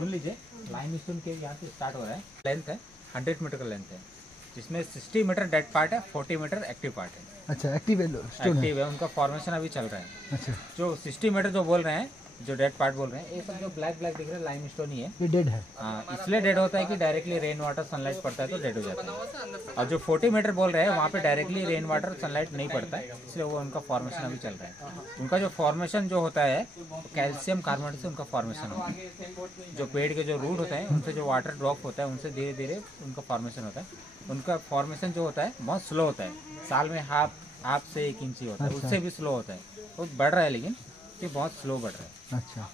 सुन लीजिए, लाइमस्टोन के यहाँ से स्टार्ट हो रहा है, लेंथ है 100 मीटर का लेंथ है, जिसमें 60 मीटर डेड पार्ट है, 40 मीटर एक्टिव पार्ट है। अच्छा, एक्टिव स्टोन है। एक्टिव है, उनका फॉर्मेशन अभी चल रहा है। अच्छा, जो 60 मीटर जो बोल रहे हैं, जो डेड पार्ट बोल रहे हैं, ये सब जो ब्लैक ब्लैक दिख रहा है लाइमस्टोन ही है। ये डेड है। हाँ, इसलिए डेड होता है कि डायरेक्टली रेन वाटर सनलाइट पड़ता है तो डेड हो जाता है। और जो 40 मीटर बोल रहे हैं वहाँ पे डायरेक्टली रेन वाटर सनलाइट नहीं पड़ता है, इसलिए वो उनका फॉर्मेशन अभी चल रहा है। उनका जो फॉर्मेशन जो होता है कैल्शियम कार्बोनेट से उनका फॉर्मेशन होता है। जो पेड़ के जो रूट होते हैं उनसे जो वाटर ड्रॉप होता है उनसे धीरे धीरे उनका फॉर्मेशन होता है। उनका फॉर्मेशन जो होता है बहुत स्लो होता है, साल में हाफ से 1 इंच ही होता है, उससे भी स्लो होता है। वो बढ़ रहा है लेकिन ये बहुत स्लो बढ़ रहा है। अच्छा।